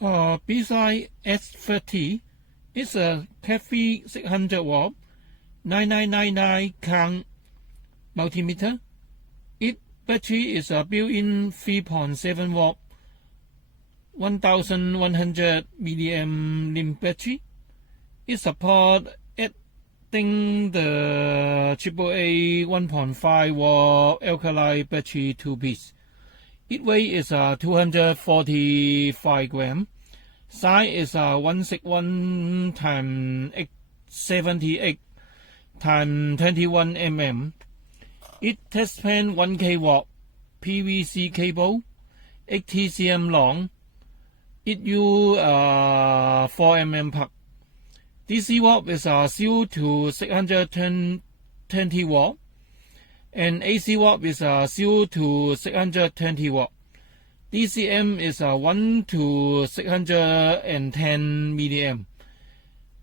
BSIDE S30 is a CATIII 600V 9999 count multimeter. Its battery is a built-in 3.7V 1100 mAh battery. It supports adding the AAA 1.5V alkaline battery 2-piece. Its weight is 245 grams. Size is 161 x 78 x 21 mm. Its testpen 1kW PVC cable, 80 cm long. It uses 4 mm plug. DC watt is 0 to 620 watt, and AC watt is 0 to 620 watt. DCM is 1 to 610 milliamp.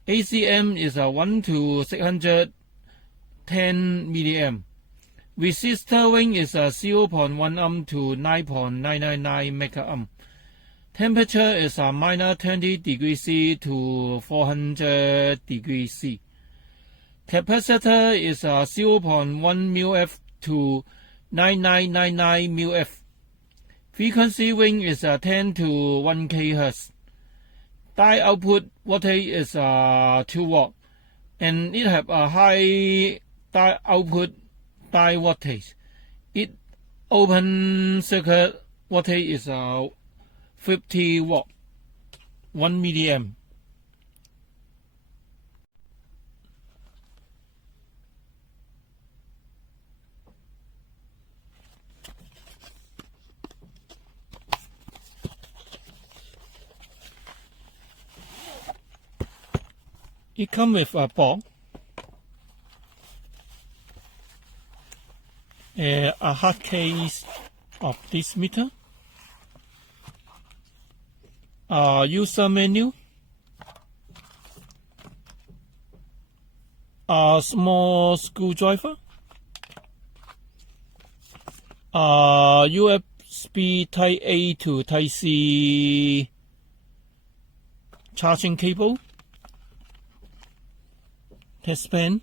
ACM is 1 to 610 milliamp. Resistor range is 0.1 ohm to 9.999 megaohm. Temperature is minus 20 degrees C to 400 degrees C. Capacitor is 0.1 μF to 9999 μF. Frequency range is 10 to 1 kHz. Die output voltage is 2 watt, and it have a high die output die voltage. Its open circuit voltage is 50 watt, 1 milliamp. It comes with a box, a hard case of this meter, a user menu, a small screwdriver, a USB Type A to Type C charging cable, testpen,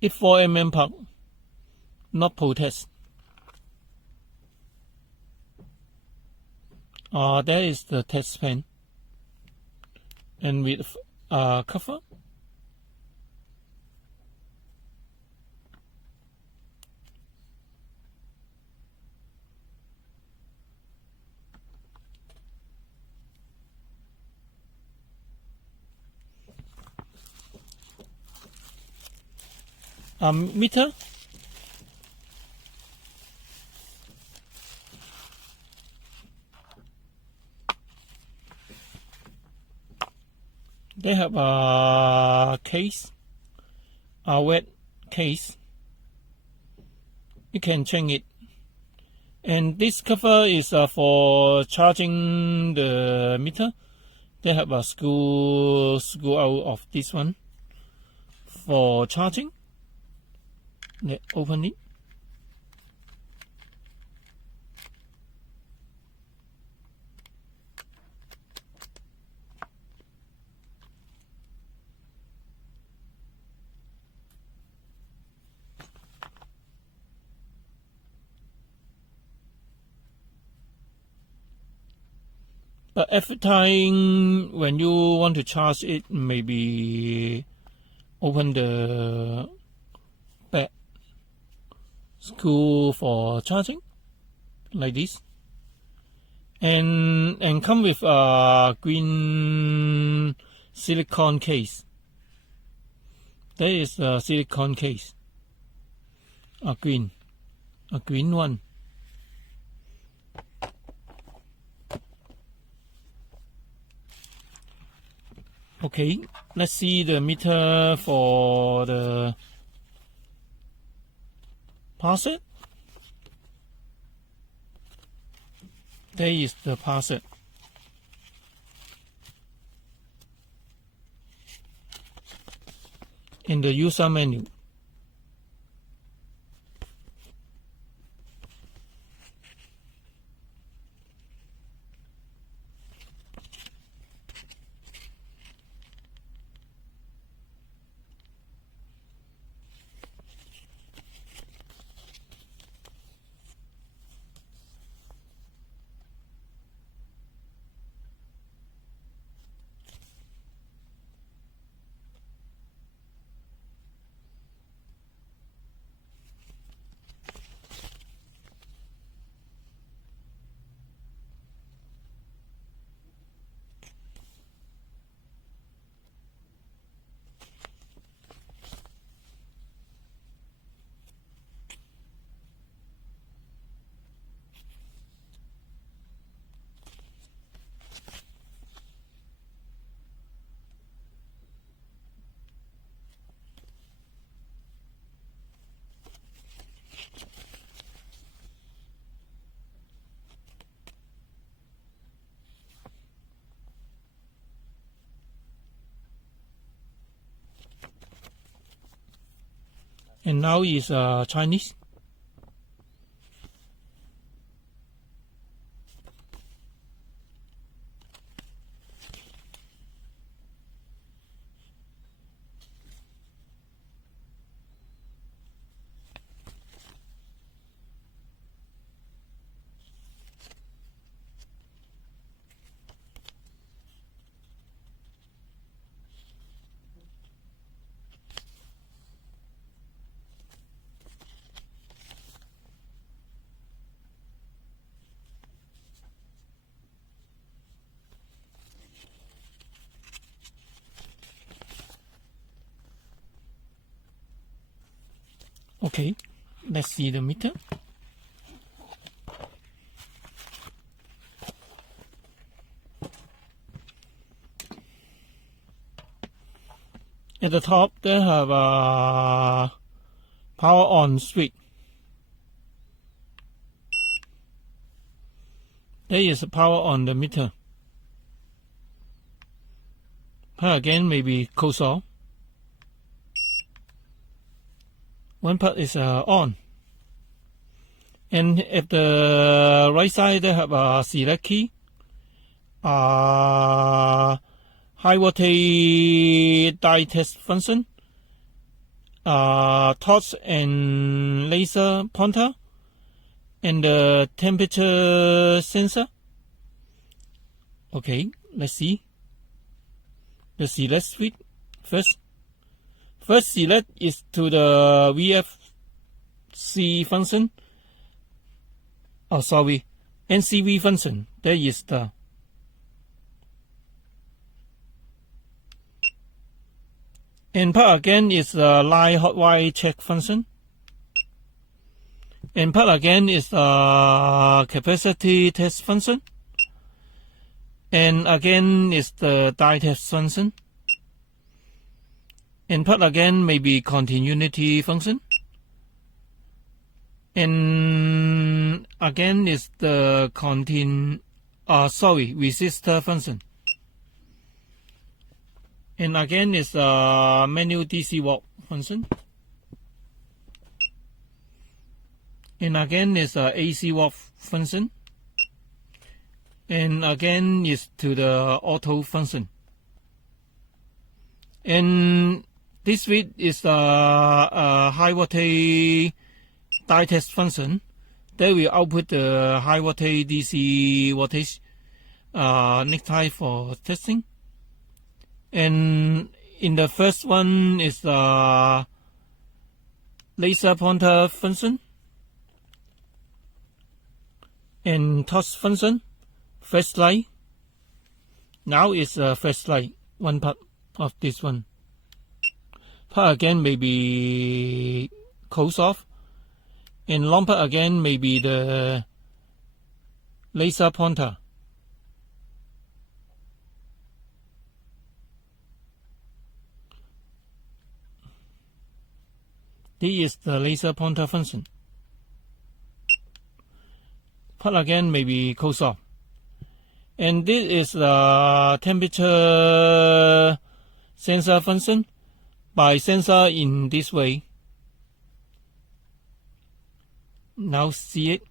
it 4 mm plug, not protest. There is the testpen, and with cover. Meter, they have a case, a wet case. You can change it, and this cover is for charging the meter. They have a screw out of this one for charging. Let's open it. But every time when you want to charge it, maybe open the back screw for charging, like this, and come with a green silicone case. There is a silicone case, a green one. Okay, let's see the meter for the parset. There is the parset. In the user menu. And now is Chinese. Okay, let's see the meter. At the top, they have a power on switch. There is a power on the meter. Power again may be closed off. One part is on. And at the right side, they have a select key. High voltage dye test function. Torch and laser pointer. And the temperature sensor. Okay, let's see. The select switch first. First select is to the VFC function. Oh, sorry, NCV function. There is the and part again is the line hot wire check function. And part again is the capacity test function. And again is the dye test function. And part again may be continuity function. And again is the resistor function. And again is the manual DC walk function. And again is the AC walk function. And again is to the auto function. And this switch is the high voltage dye test function. They will output the high voltage DC voltage next time for testing. And in the first one is the laser pointer function and torch function. Flashlight. Now is a flashlight. One part of this one. Part again may be closed off. And long part again may be the laser pointer. This is the laser pointer function. Part again may be closed off. And this is the temperature sensor function. By sensor in this way. Now see it.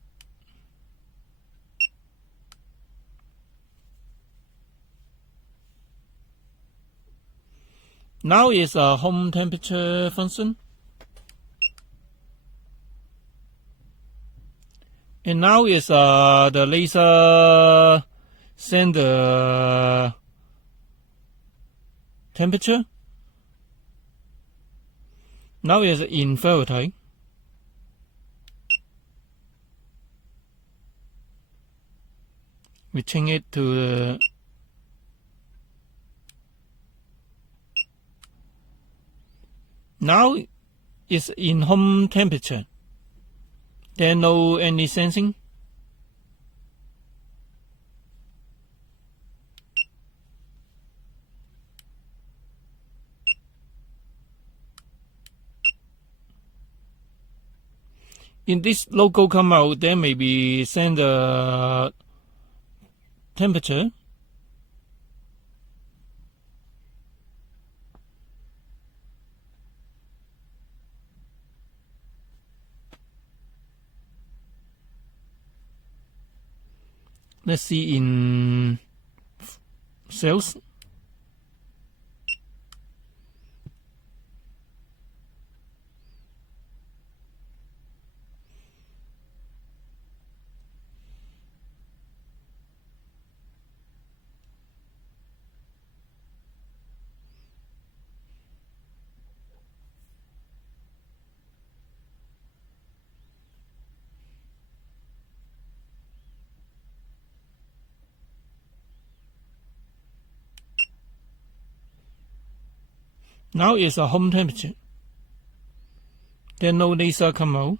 Now is a home temperature function. And now is the laser send the temperature. Now is infrared. We change it to the now it's in home temperature. There no any sensing. In this logo come out, there may be send the temperature. Let's see in sales. Now it's a home temperature. Then no laser come out.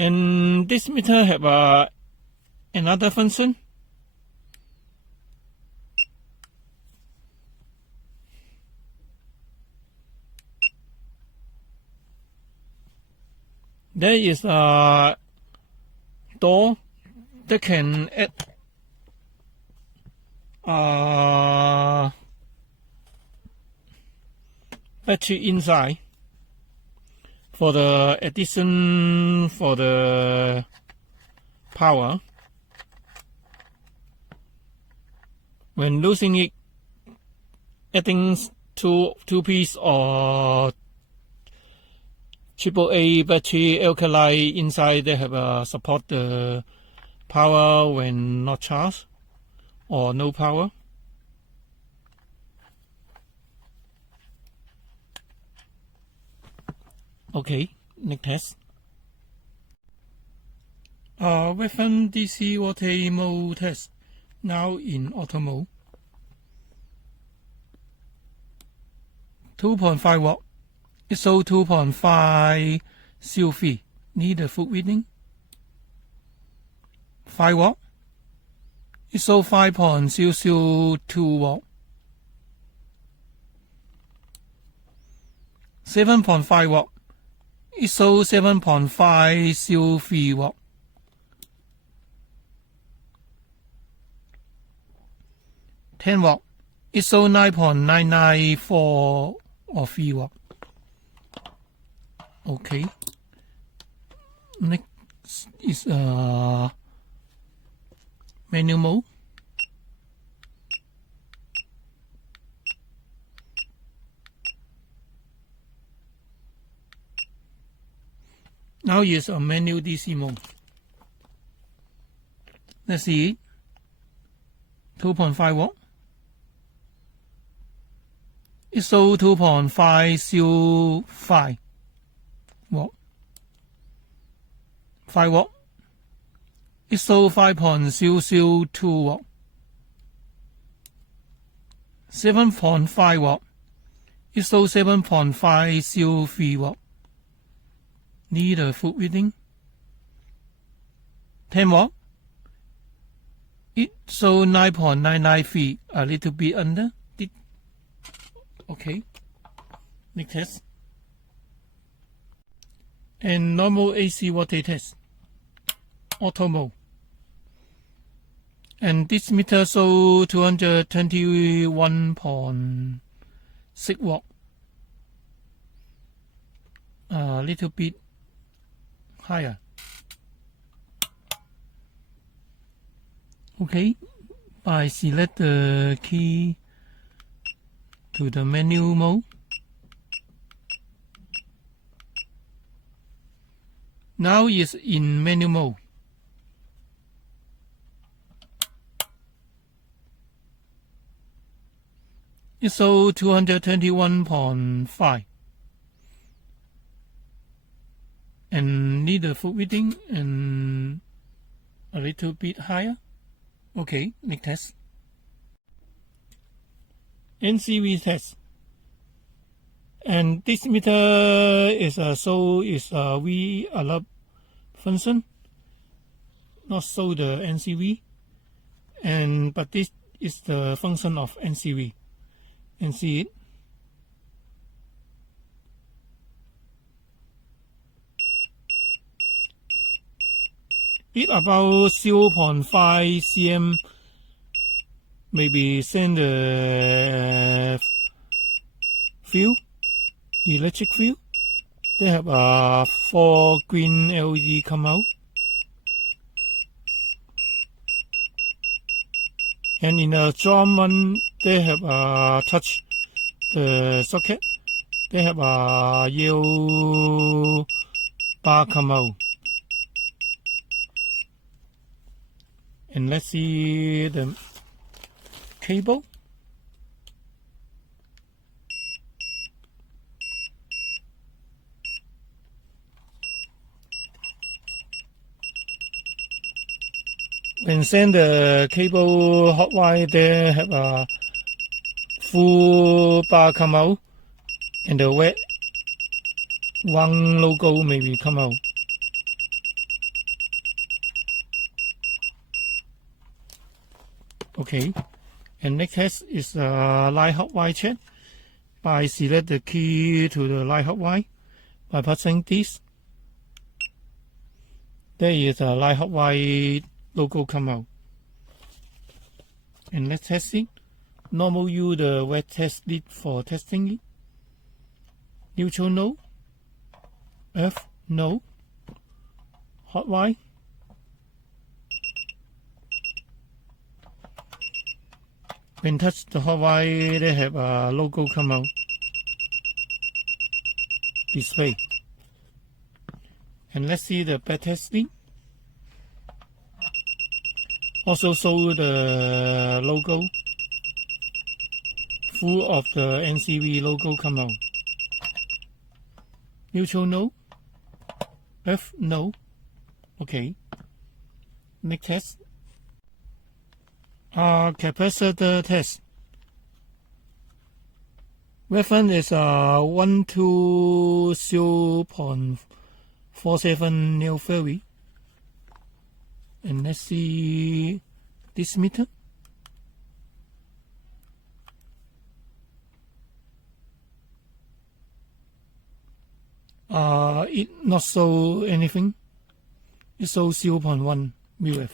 And this meter have another function. There is a door that can add battery inside for the addition for the power. When losing it, adding two piece or AAA battery alkaline inside, they have support the power when not charged or no power. Okay, next test. Weapon DC voltage mode test. Now in auto mode. 2.5 watt. It shows 2.5 COV. Need a foot reading. 5 watt. It shows 5.002 watt. 7.5 watt. It shows 7.5 COV watt. 10 watt. It shows 9.994 or V watt. Okay. Next is manual mode. Now is a manual DC mode. Let's see. 2.5 watt. It shows 2.505 watt. 5 watt. It shows 5.002 watt. 7.5 watt. It shows 7.5 COV watt. Need a foot reading. 10 watt. It shows 9.993, a little bit under. Okay. Next test. And normal AC voltage test. Auto mode. And this meter shows 221.6 watt. A little bit higher. Okay. I select the key to the menu mode. Now it's in menu mode. It shows 221.5 and need a foot reading and a little bit higher. Okay, next test. NCV test. And this meter is V alert function, not so the NCV. but this is the function of NCV. And see it. It about 0.5 cm, maybe send the field, electric field. They have 4 green LED come out. And in the drum one, they have touch the socket. They have a yellow bar come out. And let's see the cable. When send the cable hot wire, they have a full bar come out, and the wet one logo maybe come out. Okay, and next test is light hot wire check. By select the key to the light hot wire by pressing this. There is a light hot wire logo come out. And let's test it. Normal use the wet test lead for testing it. Neutral no. F no. Hot wire. When touch the hot wire, they have a logo come out. Display. And let's see the back testing. Also show the logo. Full of the NCV logo come out. Neutral no. F no. Okay. Next test. Capacitor test. Reference is 1 to 0.47 nanofarad. And let's see this meter. It not show anything. It shows 0.1 mF.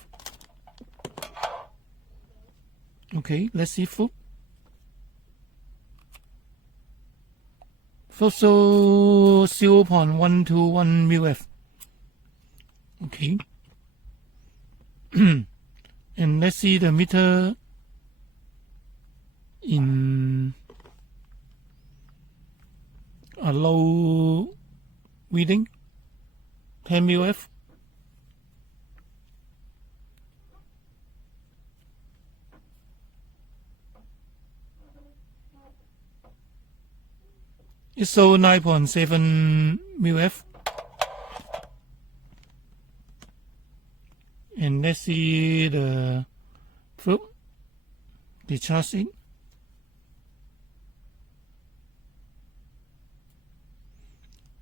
Okay, let's see foot. Foot show 0.121 mF. Okay. And let's see the meter in a low reading, 10 mF. It shows 9.7 mF. And let's see the probe, the charging.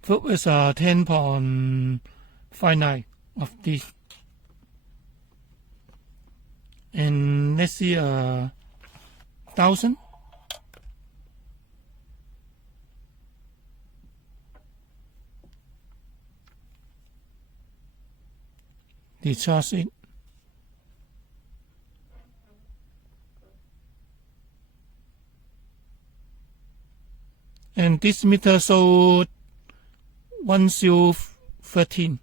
Probe is 10.59 of this. And let's see 1,000. Discharge it. And this meter showed 1013.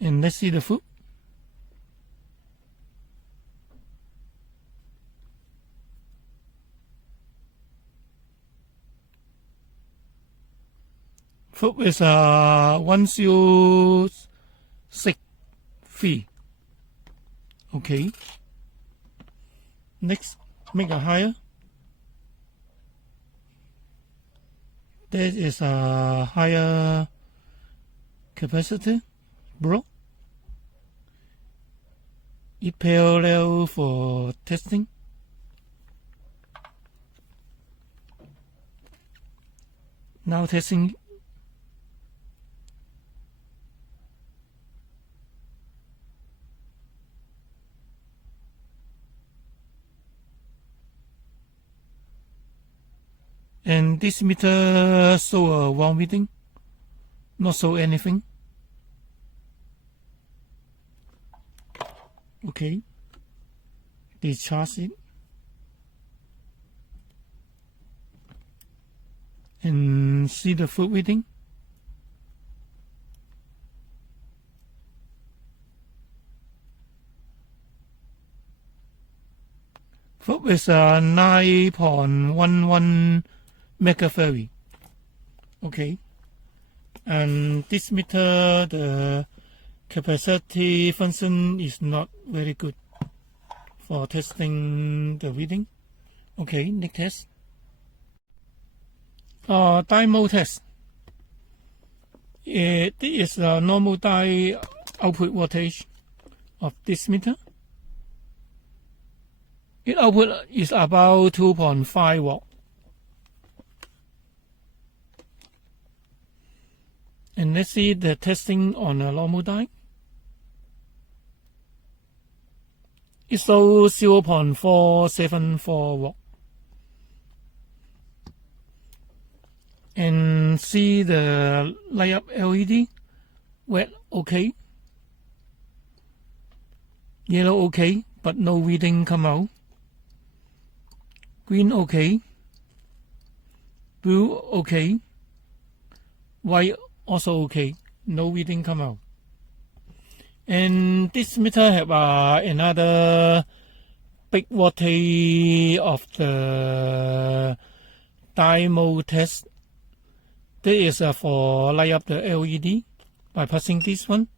And let's see the foot. Foot is 106V. Okay. Next, make a higher. There is a higher capacitor, bro. It parallel for testing. Now testing. And this meter show a wrong reading, not show anything. Okay, discharge it and see the full reading. Full is 9.11 megafarad. Okay, and this meter, the capacity function is not very good for testing the reading. Okay, next test. Die mode test. This is a normal die output voltage of this meter. Its output is about 2.5 watt. And let's see the testing on a normal die. It shows 0.474 watt. And see the light up LED. Red okay. Yellow okay, but no reading come out. Green okay. Blue okay. White also okay. No reading come out. And this meter have another big voltage of the die mode test. This is for light up the LED by passing this one.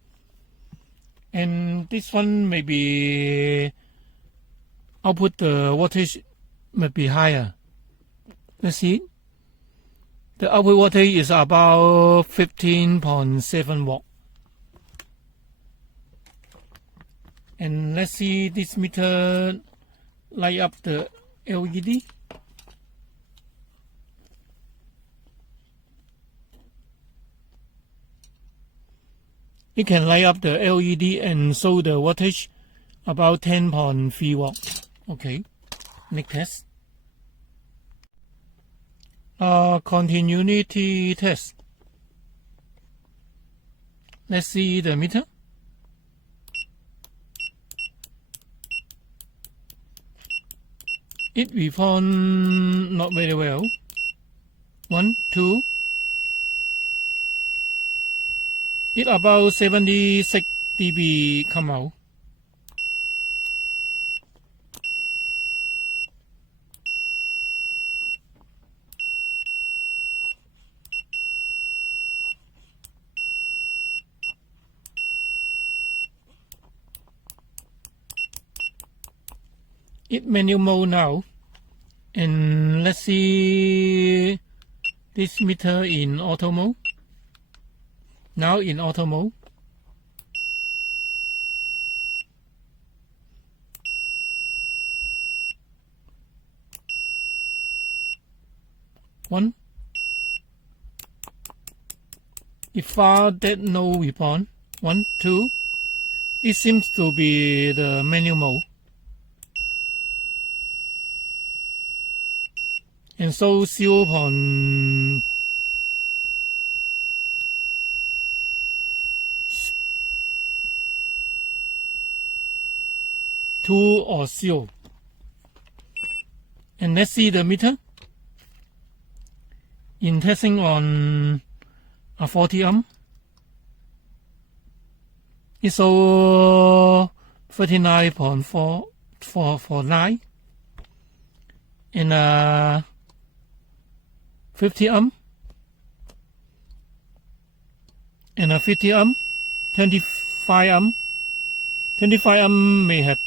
And this one maybe output the voltage may be higher. Let's see. The output voltage is about 15.7 watt. And let's see this meter light up the LED. It can light up the LED and show the voltage about 10.3 watt. Okay, next test. Continuity test. Let's see the meter. It respond not very well. 1, 2. It about 76 dB come out. It manual mode now, and let's see this meter in auto mode. Now in auto mode. One. If far that no response. 1, 2. It seems to be the manual mode. And so 0.2 or 0. And let's see the meter. In testing on a 40 ohm, it's so 39.449, and 50 ohm, and a 50 ohm, 25 ohm. 25 ohm may have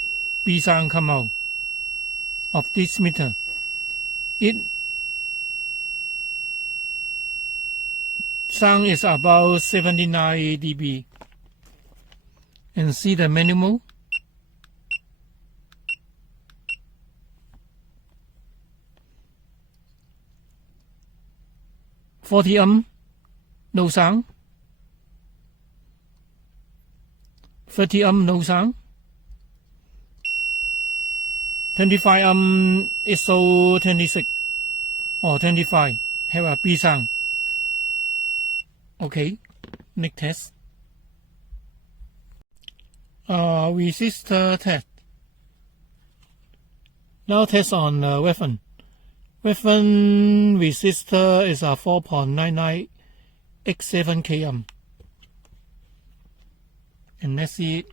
B sound come out of this meter. It sound is about 79 dB. And see the manual mode. $40 ohm, no sound. 30 ohm, no sound. 25 ohm is so 26 or 25 have a B sound. Okay, next test. Resistor test. Now test on the weapon. Weapon resistor is a 4.9987 and let's see it.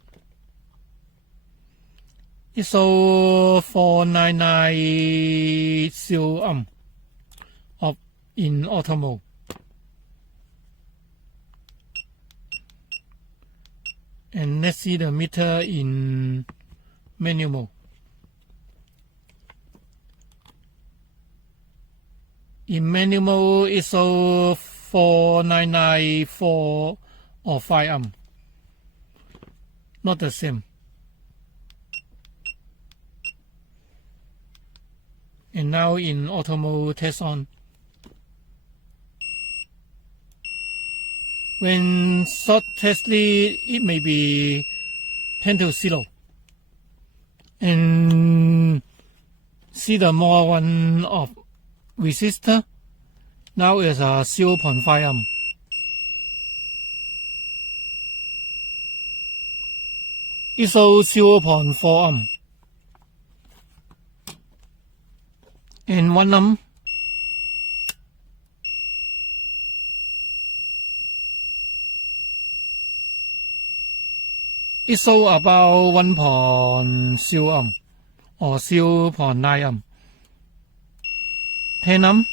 It's so 499 of in auto mode. And let's see the meter in manual mode. In manual mode, it's so 4994 or 5 amp. Not the same. And now in auto mode, test on. When short test lead, it may be 10 to 0. And see the more one of resistor. Now is a 0.5 amp. It's so 0.4 amp. And 1 amp. It's so about 1.0 amp or 0.9 amp. 10 amp.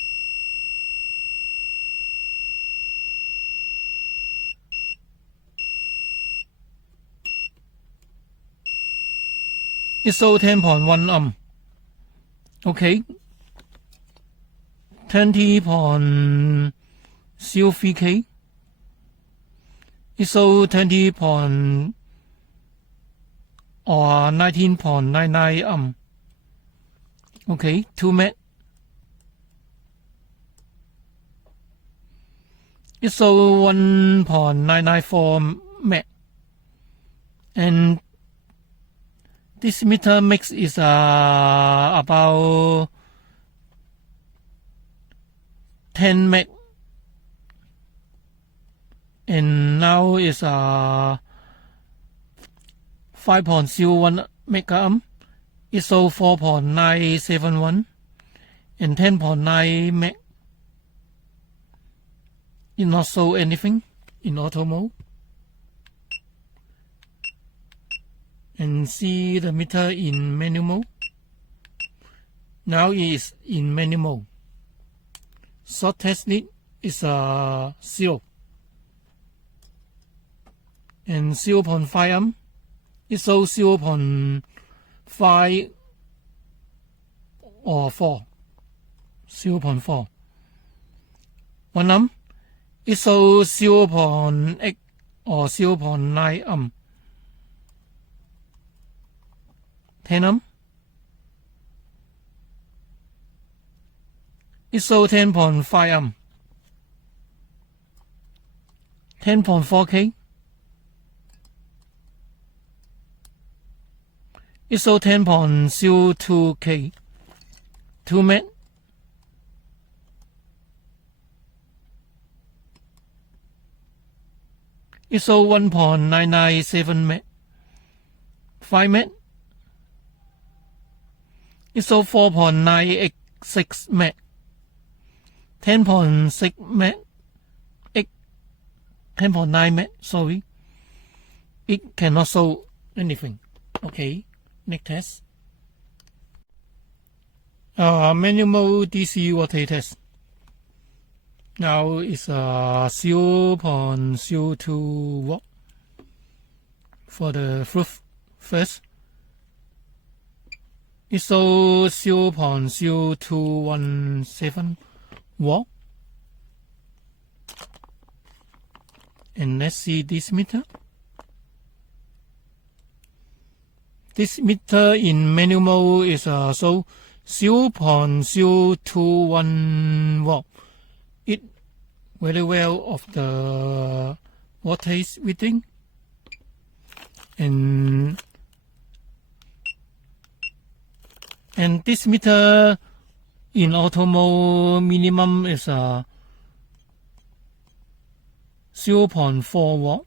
It's so 10.1 amp. Okay. 20.03K. It's so 20. Or 19.99 amp. Okay, 2 met. It's so 1.994 met. And this meter mix is about 10 met. And now is 5.01 mega amp. It's so 4.971 and 10.9 meg. It not show anything in auto mode. And see the meter in manual mode. Now it is in manual mode. Short test lead is 0 and 0.5 amp. It's so 0.5 or 4. 0.4. 1 amp. It's so 0.8 or 0.9 amp. 10 amp. It's so 10.5 amp. 10.4K. It's so 10.02K. 2 met. It's so 1.997 met. 5 met. It's so 4.986 met. 10.6 met. 10.9 met. Sorry. It cannot show anything. Okay. Next test. Manual mode DC voltage test. Now it's 0.02 watt for the first. It's so 0.0217 watt. And let's see this meter. This meter in manual mode is so 0.021 watt. It very well of the voltage reading. And this meter In auto mode, minimum is 0.4 watt.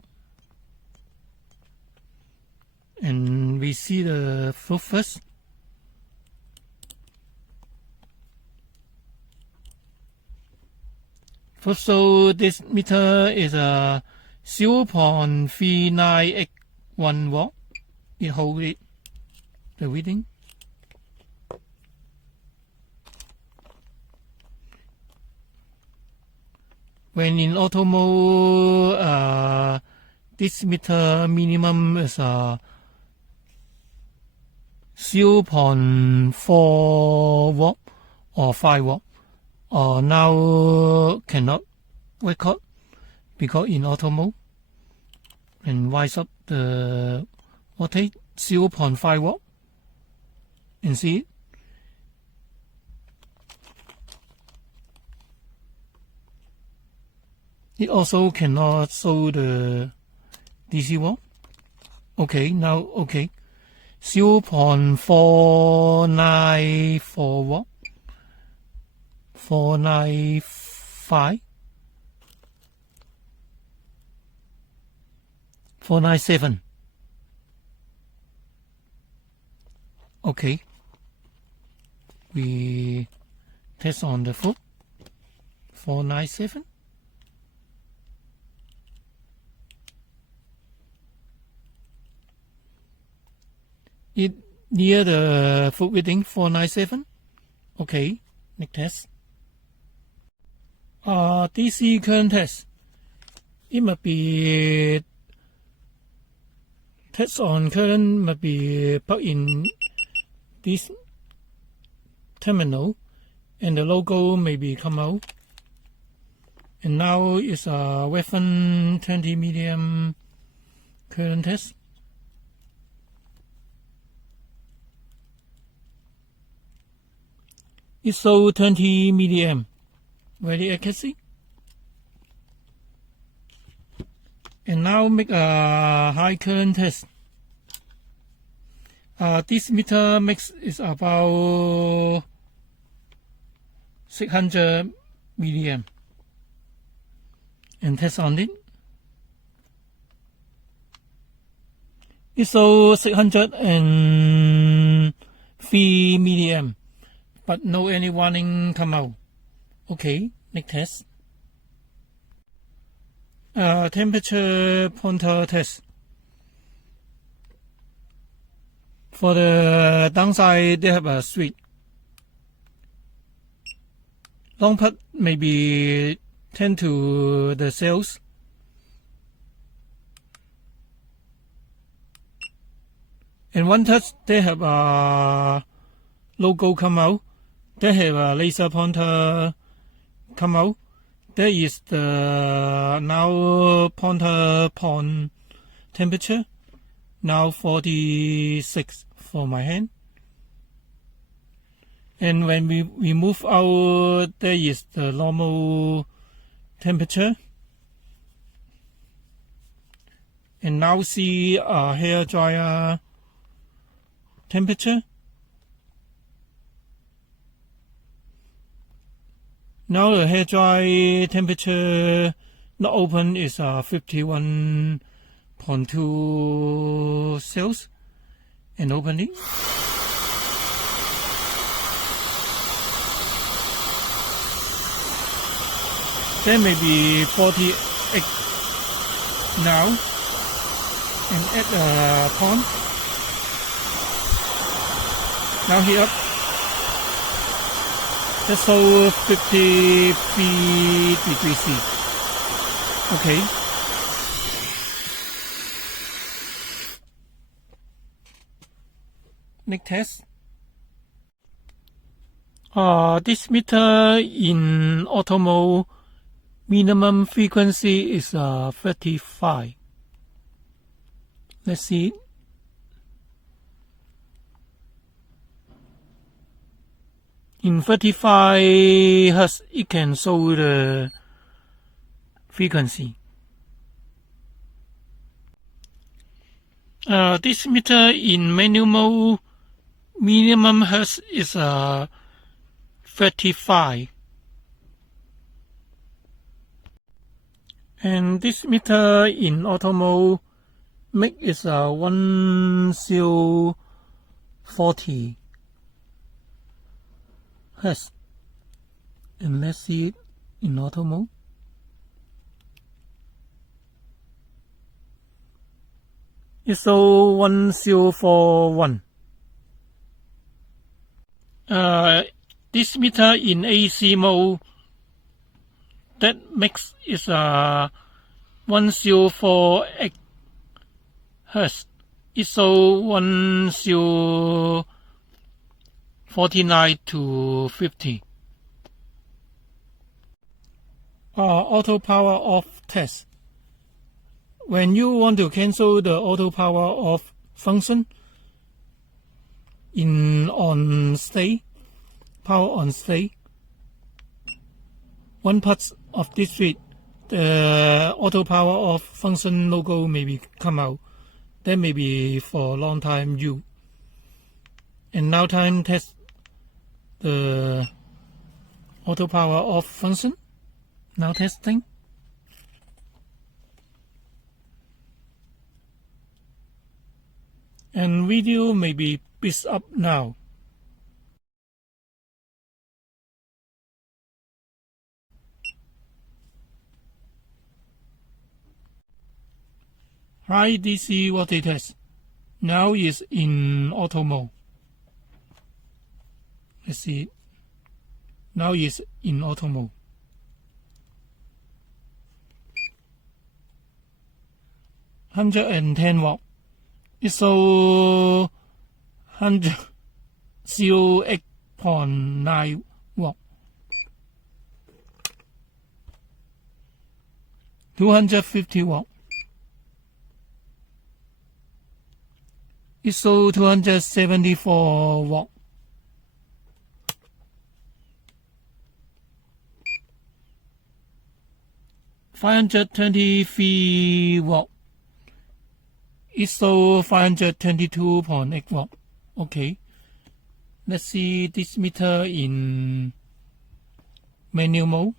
And we see the flow first. First, so this meter is 0.3981 watt. It holds it, the reading. When in auto mode, this meter minimum is 0.4 watt or 5 watt. Now cannot record because in auto mode, and rise up the voltage 0.5 watt and see it. It also cannot show the DC watt. Okay, now okay. 0.494 watt. 495. 497. Okay. We test on the foot. 497. It near the foot reading 497. Okay, next test. DC current test. It must be test on current must be plugged in this terminal, and the logo may be come out. And now it's a weapon 20 milliamp current test. It shows 20 milliamp, very accuracy. And now make a high current test. This meter makes is about 600 milliamp. And test on it. It shows 603 milliamp. But no any warning come out. Okay, next test. Temperature pointer test. For the downside, they have a switch. Long put maybe 10 to the cells. And one touch, they have a logo come out. They have a laser pointer come out. There is the now pointer point temperature. Now 46 for my hand. And when we move out, there is the normal temperature. And now see a hair dryer temperature. Now the hair dry temperature not open is 51.2 Celsius, and open it. There may be 48 now, and add a point. Now heat up. Just so 53 degrees C. Okay. Next test. This meter in auto mode minimum frequency is 35. Let's see. In 35 Hz, it can show the frequency. This meter in manual mode minimum Hz is 35. And this meter in auto mode make is 1040 Hz. And let's see it in auto mode. ISO 1041. This meter in AC mode that makes is 1048 Hz. ISO 1049 to 50. Auto power off test. When you want to cancel the auto power off function in on state, power on state, one part of this switch, the auto power off function logo maybe come out. That may be for a long time use. And now time test the auto power off function. Now testing. And video may be speed up now. High DC voltage test. Now is in auto mode. Let's see. Now is in auto mode. $110. ISO 108.9 watt. 250 watt. ISO 274 watt. 523 watt. ISO 522.8 watt. Okay. Let's see this meter in manual mode.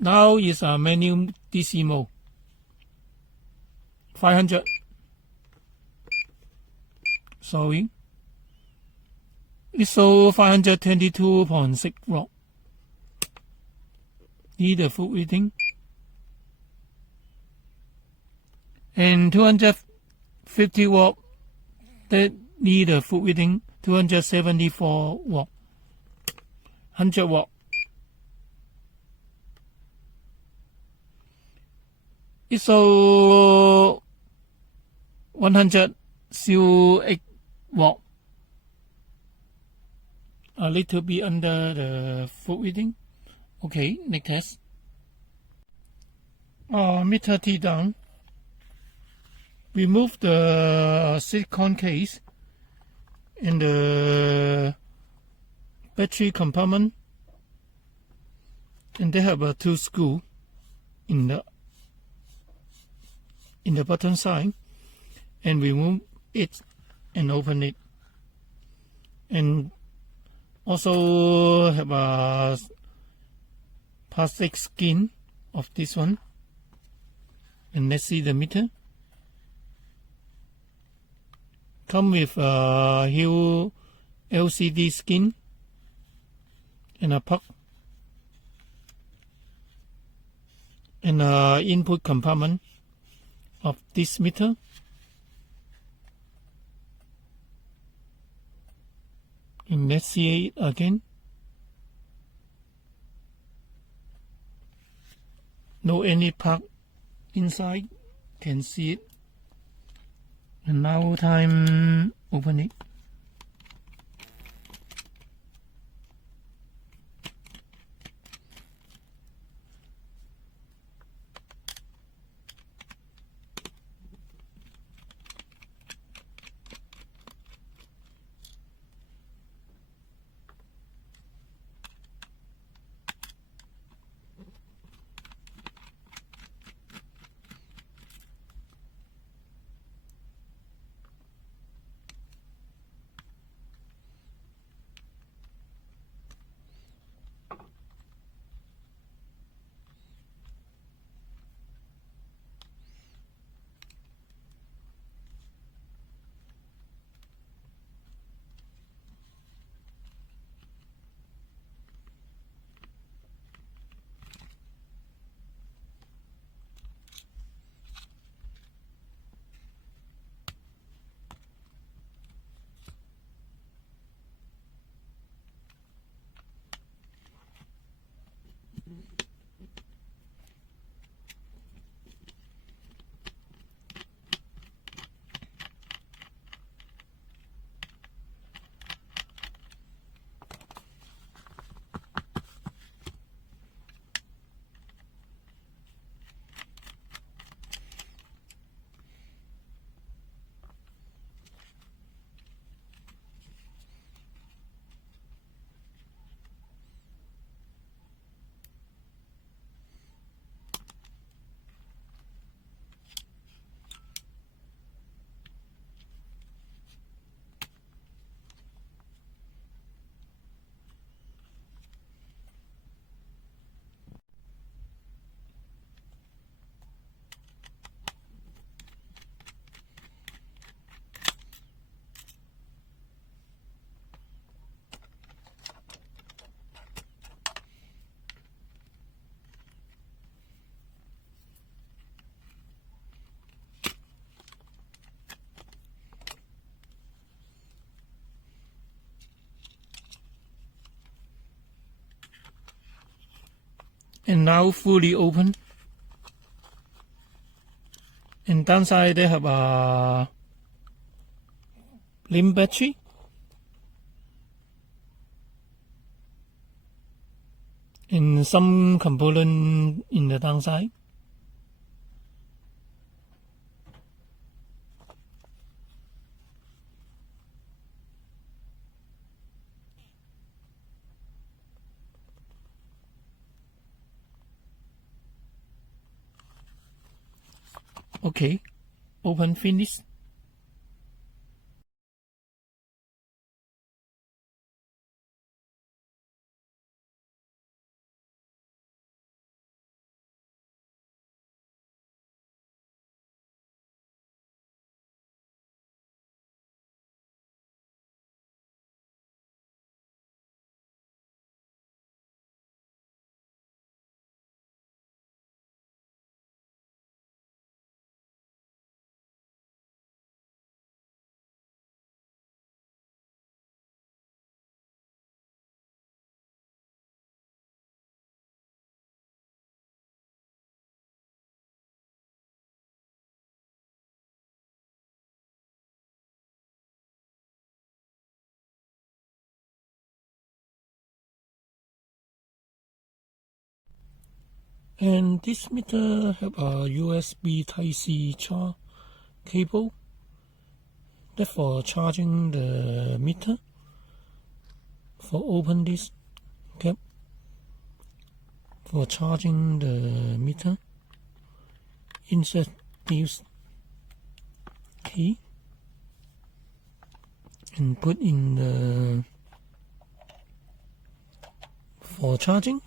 Now is a manual DC mode. 500. Sorry. ISO 522.6 watt. Need a full reading. And 250 watt that need a full reading. 274 watt. 100 watt. ISO 108 watt. A little bit under the full reading. Okay, next test. Meter T down. Remove the silicone case and the battery compartment, and they have two screws in the bottom side, and remove it and open it, and also have a plastic skin of this one. And let's see the meter. Come with a huge LCD skin and a plug and an input compartment of this meter. And let's see it again. No any plug inside, can see it. And now time open it. and now fully open. And downside they have a lithium battery. And some component in the downside. Okay, open finish. And this meter have a USB Type-C charge cable. That's for charging the meter. For open this cap for charging the meter. Insert this key and put in the for charging.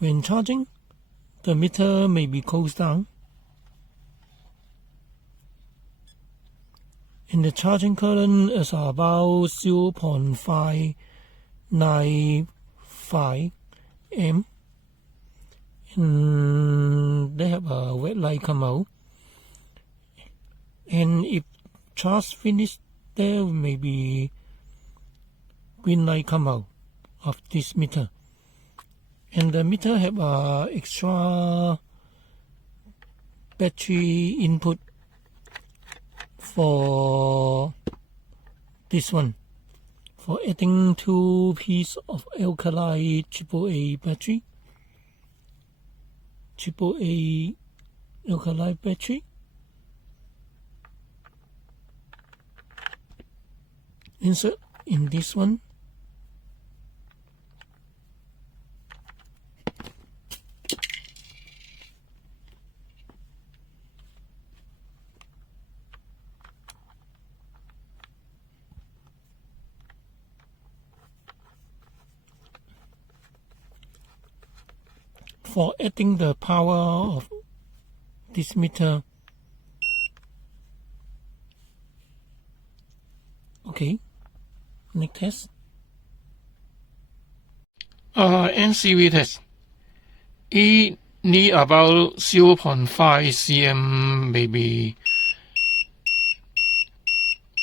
When charging, the meter may be closed down. And the charging current is about 0.595 amp. And they have a red light come out. And if charge finish, there may be green light come out of this meter. And the meter have a extra battery input for this one, for adding 2 pieces of ALKALINE AAA battery. AAA ALKALINE battery. Insert in this one. For adding the power of this meter. Okay, next test. NCV test. It need about 0.5 cm, maybe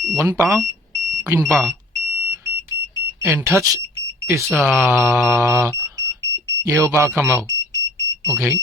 1 bar, green bar, and touch is a yellow bar come out. Okay.